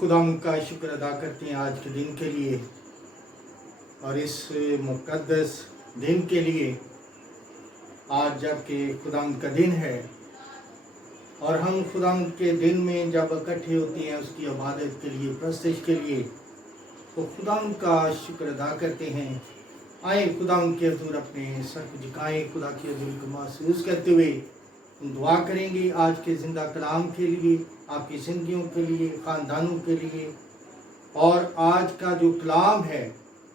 खुदा का शुक्र अदा करते हैं आज के दिन के लिए और इस मुक़द्दस दिन के लिए। आज जबकि खुदा का दिन है और हम खुदा के दिन में जब इकट्ठे होते हैं उसकी इबादत के लिए, प्रस्तुत के लिए, तो खुदा का शुक्र अदा करते हैं। आए खुदा के हज़ूर अपने सर को झुकाएं, खुदा के हज़ूर को महसूस करते हुए हम दुआ करेंगे आज के ज़िंदा कलाम के लिए, आपकी ज़िंदगियों के लिए, ख़ानदानों के लिए। और आज का जो कलाम है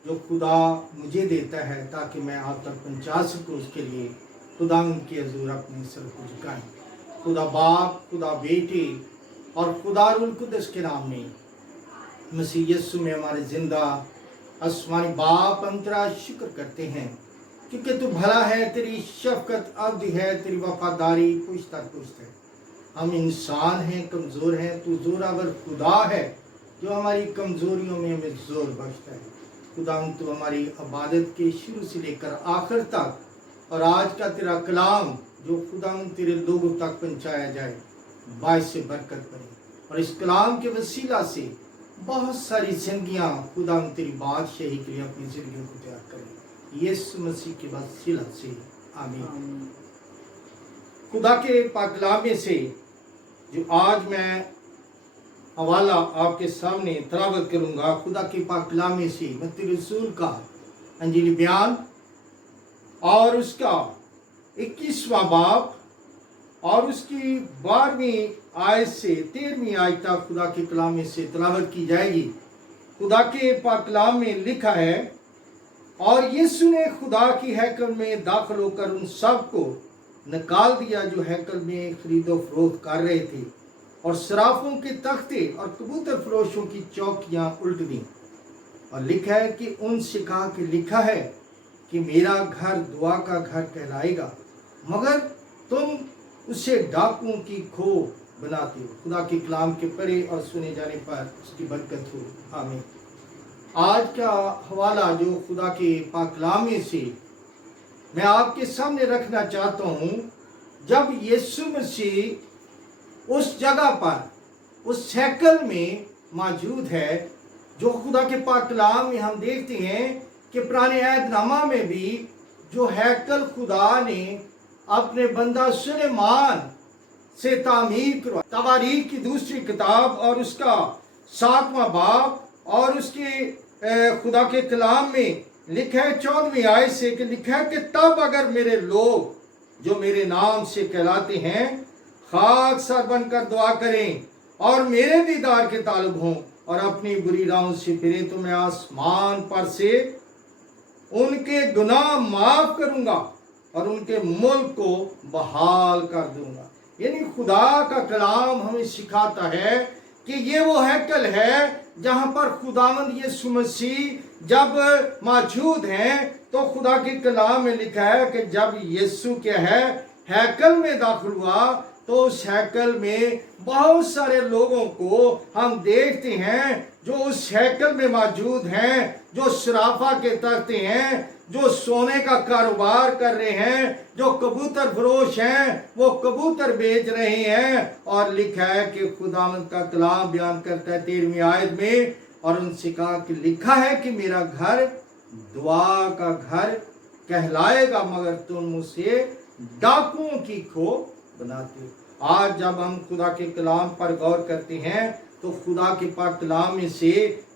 जो खुदा मुझे देता है ताकि मैं आप तक पहुंचा सकूं, उसके लिए खुदा उनके हज़ूर अपने सर को झुकाएं। खुदा बाप, खुदा बेटे और खुदा रूह कुद्दस के नाम में मसीह यीशु में हमारे ज़िंदा आसमानी बाप हम तेरा शुक्र करते हैं क्योंकि तू भला है, तेरी शफ़क़त अब्दी है, तेरी वफादारी पुश्ता पुश्त है। हम इंसान हैं, कमज़ोर हैं, तू ज़ोरावर खुदा है जो हमारी कमज़ोरियों में हमें ज़ोर बख्शता है। खुदा तू हमारी इबादत के शुरू से लेकर आखिर तक और आज का तेरा कलाम जो खुदा तेरे लोगों तक पहुँचाया जाए, बाइस से बरकत बने और इस कलाम के वसीला से बहुत सारी ज़िंदगियाँ खुदा तेरी बादशाही के लिए अपनी ज़िंदगियों को तैयार करें, यीशु मसीह के वसीला से आमीन। खुदा के पाक कलाम में से जो आज मैं हवाला आपके सामने तलावत करूँगा, खुदा के पाक कलाम में से मत्ती रसूल का अंजीली बयान और उसका 21वां बाब और उसकी 12वीं आयत से 13वीं आयत तक खुदा के कलाम में से तलावत की जाएगी। खुदा के पाक कलाम में लिखा है, और यीशु ने खुदा की हैकल में दाखिल होकर उन सब को निकाल दिया जो हैकल में खरीदो फरोख्त कर रहे थे, और सराफों के तख्ते और कबूतर फरोशों की चौकियां उल्ट दी। और लिखा है कि उनसे कहा कि लिखा है कि मेरा घर दुआ का घर कहलाएगा, मगर तुम उसे डाकुओं की खो बनाते हो। खुदा के कलाम के पढ़े और सुने जाने पर उसकी बरकत हो, आमीन। आज का हवाला जो खुदा के पाक कलाम में से मैं आपके सामने रखना चाहता हूँ, जब यीशु मसीह उस जगह पर उस हैकल में मौजूद है, जो खुदा के पाक कलाम में हम देखते हैं कि पुराने अहदनामा में भी जो हैकल खुदा ने अपने बंदा सुलेमान से तामीर करवाई। तवारीख की दूसरी किताब और उसका 7वां बाब और उसके खुदा के कलाम में लिखा है 14वीं आयत से कि लिखा है कि तब अगर मेरे लोग जो मेरे नाम से कहलाते हैं खाक सर बनकर दुआ करें और मेरे दीदार के ताल्लुक हों और अपनी बुरी राहों से फिरें, तो मैं आसमान पर से उनके गुनाह माफ करूंगा और उनके मुल्क को बहाल कर दूंगा। यानी खुदा का कलाम हमें सिखाता है कि ये वो हैकल है जहां पर खुदावंद यीशु मसीह जब मौजूद हैं, तो खुदा के कलाम में लिखा है कि जब यीशु क्या है हैकल में दाखिल हुआ, तो उस हैकल में बहुत सारे लोगों को हम देखते हैं जो उस हैकल में मौजूद हैं, जो शराफा के तख्ते हैं, जो सोने का कारोबार कर रहे हैं, जो कबूतर फरोश हैं, वो कबूतर बेच रहे हैं। और लिखा है कि खुदावंद का कलाम बयान करता है 13वीं आयत में, और उनसे कहा कि लिखा है कि मेरा घर दुआ का घर कहलाएगा, मगर तुम उसे डाकुओं की खो बनाते हो। आज जब हम खुदा के कलाम पर गौर करते हैं, तो खुदा के पाक कलाम में से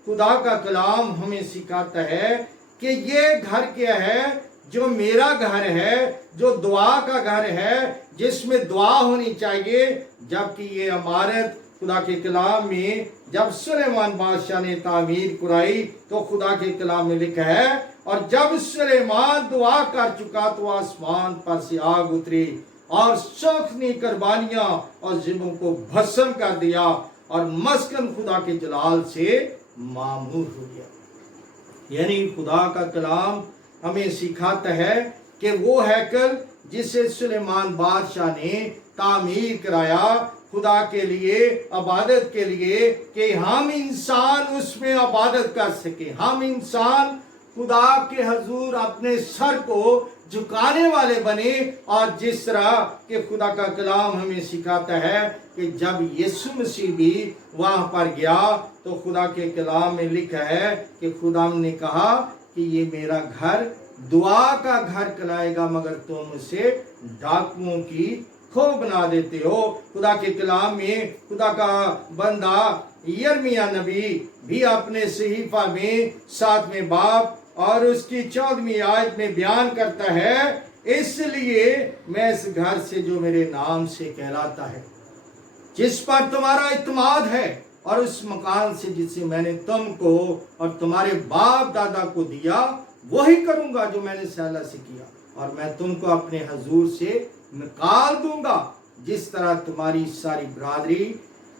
खुदा का कलाम हमें सिखाता है कि ये घर क्या है, जो मेरा घर है, जो दुआ का घर है, जिसमें दुआ होनी चाहिए। जबकि ये इमारत खुदा के कलाम में जब सुलेमान बादशाह ने तामीर कराई, तो खुदा के कलाम में लिखा है, और जब सुलेमान दुआ कर चुका तो आसमान पर से आग उतरी और सौखनी कुर्बानियां और ज़िबों को भस्म कर दिया, और मस्कन खुदा के जलाल से मामूर हो गया। यानी खुदा का कलाम हमें सिखाता है कि वो हैकल जिसे सुलेमान बादशाह ने तामीर कराया खुदा के लिए, इबादत के लिए, कि हम इंसान उसमें इबादत कर सके, हम इंसान खुदा के हजूर अपने सर को झुकाने वाले बने। और जिस तरह कि खुदा का कलाम हमें सिखाता है कि जब यीशु मसीह भी वहां पर गया तो खुदा के कलाम में लिखा है कि खुदा ने कहा कि ये मेरा घर दुआ का घर कहलाएगा, मगर तुम उसे डाकुओं की खो बना देते हो। खुदा के कलाम में खुदा का बंदा यिर्मयाह नबी भी अपने सहीफा में 7वें बाब और उसकी 14वीं आयत में बयान करता है, इसलिए मैं इस घर से जो मेरे नाम से कहलाता है, जिस पर तुम्हारा इत्मीद है, और उस मकान से जिसे मैंने तुमको और तुम्हारे बाप दादा को दिया, वही करूंगा जो मैंने सहला से किया, और मैं तुमको अपने हजूर से निकाल दूंगा, जिस तरह तुम्हारी सारी बरादरी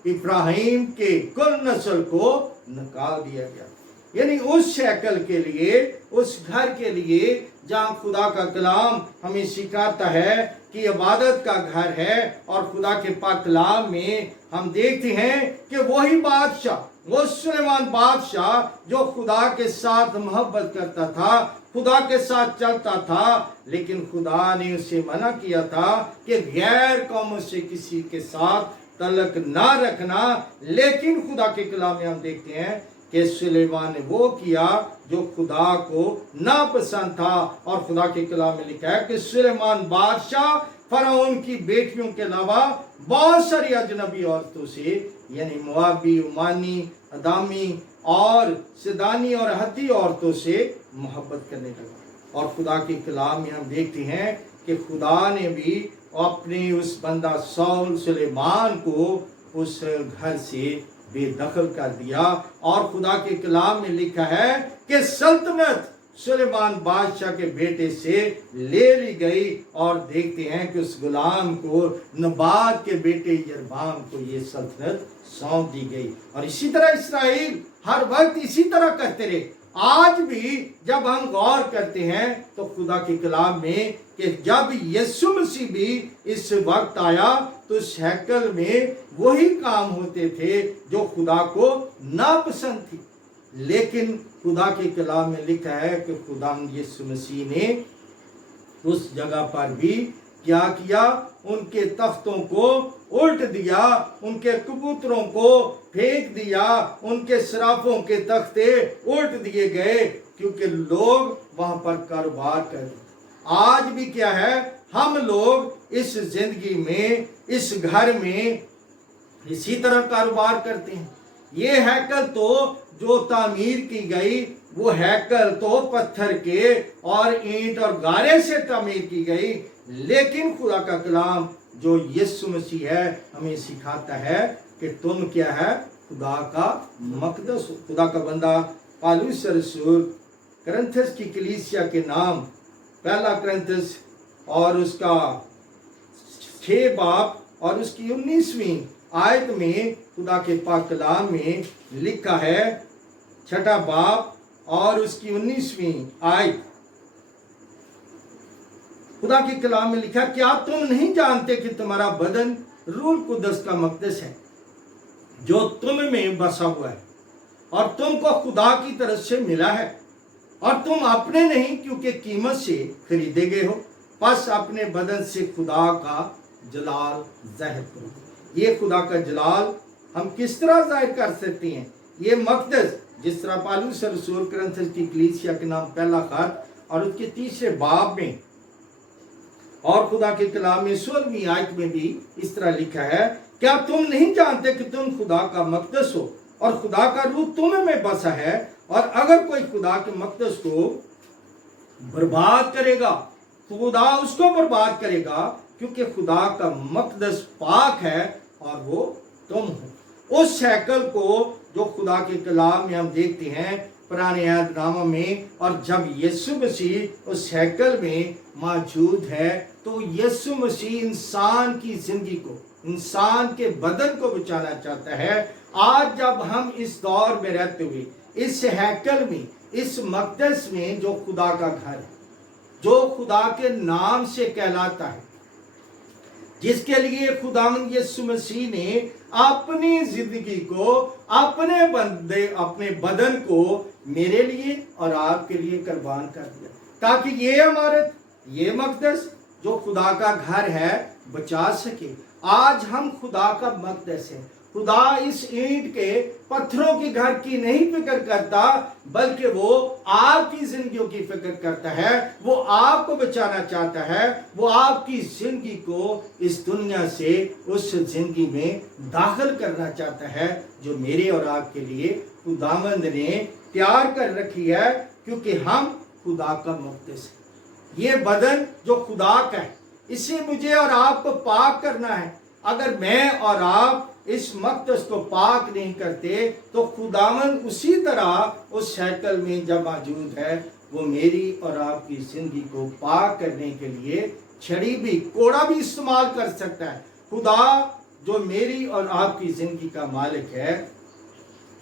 इब्राहिम के कुल नस्ल को निकाल दिया गया। यानी उस शैकल के लिए, उस घर के लिए जहां खुदा का कलाम हमें सिखाता है कि इबादत का घर है। और खुदा के पाक कलाम में हम देखते हैं कि वही बादशाह, वो सुलेमान बादशाह जो खुदा के साथ मोहब्बत करता था, खुदा के साथ चलता था, लेकिन खुदा ने उसे मना किया था कि गैर कौमों से किसी के साथ तलक ना रखना। लेकिन खुदा के कलाम में हम देखते हैं कि सुलेमान ने वो किया जो खुदा को नापसंद था। और खुदा के कलाम में लिखा है कि सुलेमान बादशाह फरौन की बेटियों के अलावा बहुत सारी अजनबी औरतों से, यानी मोआबी, उमानी, अदामी और सिदानी और हत्ती औरतों से मोहब्बत करने लगा। और खुदा के कलाम में हम देखते हैं कि खुदा ने भी अपने उस बंदा सौल सुलेमान को उस घर से बेदखल कर दिया। और खुदा के कलाम में लिखा है कि सल्तनत सुलेमान बादशाह के बेटे से ले ली गई। और देखते हैं कि उस गुलाम को नबात के बेटे यरबाम को ये सल्तनत सौंप दी गई। और इसी तरह इस्राएल हर वक्त इसी तरह करते रहे। आज भी जब हम गौर करते हैं तो खुदा के कलाम में कि जब यीशु मसीह भी इस वक्त आया तो हैकल में वही काम होते थे जो खुदा को नापसंद थी। लेकिन खुदा के कलाम में लिखा है कि खुदा यीशु मसीह ने उस जगह पर भी क्या किया, उनके तख्तों को उल्ट दिया, उनके कबूतरों को फेंक दिया, उनके सराफों के तख्ते उल्ट दिए गए, क्योंकि लोग वहां पर कारोबार कर रहे। आज भी क्या है, हम लोग इस जिंदगी में, इस घर में इसी तरह कारोबार करते हैं। ये हैकल तो जो तामीर की गई, वो हैकल तो पत्थर के और ईंट और गारे से तामीर की गई। लेकिन खुदा का कलाम जो यीशु मसीह है हमें सिखाता है कि तुम क्या है, खुदा का मकदस हो। खुदा का बंदा पौलुस रसूल कुरिन्थियों की कलीसिया के नाम 1 कुरिन्थियों और उसका 6 बाब और उसकी 19वीं आयत में खुदा के पाक कलाम में लिखा है, 6 बाब और उसकी 19वीं आयत, खुदा के कलाम में लिखा, क्या तुम नहीं जानते कि तुम्हारा बदन रूह कुदस का मकदस है जो तुम में बसा हुआ है और तुमको खुदा की तरफ से मिला है, और तुम अपने नहीं क्योंकि कीमत से खरीदे गए हो। बस अपने बदन से खुदा का जलाल जाहिर करो। ये खुदा का जलाल हम किस तरह जाहिर कर सकते हैं? ये मकदस, जिस तरह पौलुस रसूल कुरिन्थियों की कलीसिया के नाम 1 खत और उसके 3 बाब में और खुदा के कलाम में 16वीं आयत में भी इस तरह लिखा है, क्या तुम नहीं जानते कि तुम खुदा का मकदस हो और खुदा का रूह तुम में बसा है? और अगर कोई खुदा के मकदस को बर्बाद करेगा तो खुदा उसको बर्बाद करेगा, क्योंकि खुदा का मकदस पाक है और वो तुम हो। उस हैकल को जो खुदा के कलाम में हम देखते हैं पुराने अहदनामा में, और जब यीशु मसीह उस हैकल में मौजूद है तो यीशु मसीह इंसान की जिंदगी को, इंसान के बदन को बचाना चाहता है। आज जब हम इस दौर में रहते हुए इस हैकल में, इस मकदस में जो खुदा का घर है, जो खुदा के नाम से कहलाता है, जिसके लिए खुदावंद यीशु मसीह ने अपनी जिंदगी को, अपने बंदे, अपने बदन को मेरे लिए और आपके लिए कुर्बान कर दिया, ताकि ये इमारत, یہ مقدس جو خدا کا گھر ہے بچا سکے۔ آج ہم خدا کا مقدس ہے۔ خدا اس اینٹ کے پتھروں کے گھر کی نہیں فکر کرتا، بلکہ وہ آپ کی زندگیوں کی فکر کرتا ہے۔ وہ آپ کو بچانا چاہتا ہے۔ وہ آپ کی زندگی کو اس دنیا سے اس زندگی میں داخل کرنا چاہتا ہے جو میرے اور آپ کے لیے خداوند نے تیار کر رکھی ہے، کیونکہ ہم خدا کا مقدس ہے۔ یہ بدن جو خدا کا ہے، اسے مجھے اور آپ کو پاک کرنا ہے۔ اگر میں اور آپ اس مقدس کو پاک نہیں کرتے تو خداوند اسی طرح اس ہیکل میں جب موجود ہے، وہ میری اور آپ کی زندگی کو پاک کرنے کے لیے چھڑی بھی، کوڑا بھی استعمال کر سکتا ہے۔ خدا جو میری اور آپ کی زندگی کا مالک ہے،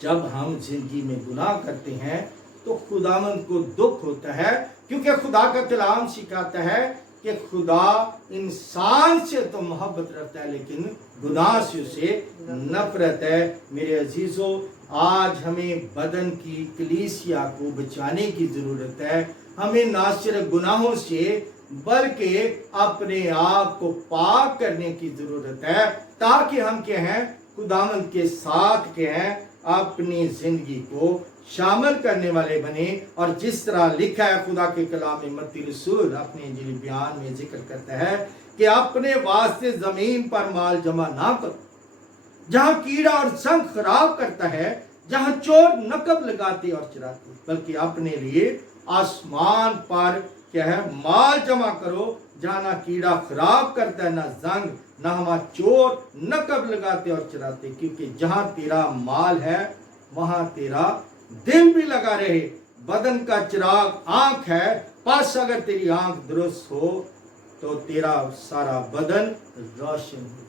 جب ہم زندگی میں گناہ کرتے ہیں تو خداوند کو دکھ ہوتا ہے، کیونکہ خدا کا کلام سکھاتا ہے کہ خدا انسان سے تو محبت رکھتا ہے لیکن گناہ سے اسے نفرت ہے۔ میرے عزیزو، آج ہمیں بدن کی کلیسیا کو بچانے کی ضرورت ہے۔ ہمیں نہ صرف گناہوں سے بلکہ اپنے آپ کو پاک کرنے کی ضرورت ہے، تاکہ ہم کیا ہیں، خداوند کے ساتھ کیا ہیں، اپنی زندگی کو شامل کرنے والے بنے۔ اور جس طرح لکھا ہے خدا کے کلام میں، متی رسول اپنے انجیل بیان میں ذکر کرتا ہے کہ اپنے واسطے زمین پر مال جمع نہ کرو، جہاں کیڑا اور زنگ خراب کرتا ہے، جہاں چور نقب لگاتے اور چراتے، بلکہ اپنے لیے آسمان پر کیا ہے، مال جمع کرو، جہاں نہ کیڑا خراب کرتا ہے، نہ زنگ، نہ وہاں چور نقب لگاتے اور چراتے، کیونکہ جہاں تیرا مال ہے وہاں تیرا دل بھی لگا رہے۔ بدن کا چراغ آنکھ ہے، پس اگر تیری آنکھ درست ہو تو تیرا سارا بدن روشن ہو،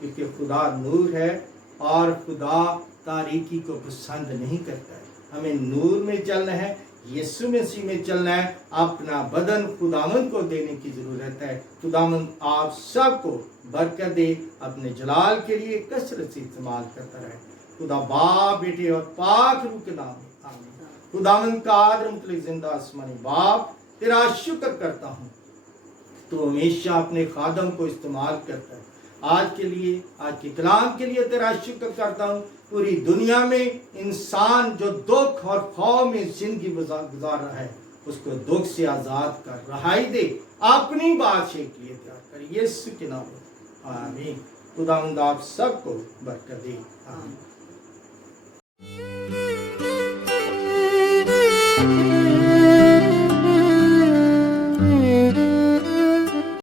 کیونکہ خدا نور ہے اور خدا تاریکی کو پسند نہیں کرتا ہے۔ ہمیں نور میں چلنا ہے، یسوع مسیح میں چلنا ہے، اپنا بدن خداوند کو دینے کی ضرورت ہے۔ خداوند آپ سب کو برکت دے، اپنے جلال کے لیے کثرت سے استعمال کرتا رہے۔ خدا باپ، بیٹے اور پاک روح کے نام میں آمین۔ خداوند قادر مطلق زندہ آسمانی باپ، تیرا شکر کرتا ہوں، تو ہمیشہ اپنے خادم کو استعمال کرتا ہے۔ آج کے لیے، آج کے کلام کے لیے تیرا شکر کرتا ہوں۔ پوری دنیا میں انسان جو دکھ اور خوف میں زندگی گزار رہا ہے، اس کو دکھ سے آزاد کر، رہائی دے، اپنی بادشاہی کے لیے تیار کر، یسوع کے نام میں آمین۔ خداوند آپ سب کو برکت دے، آمین۔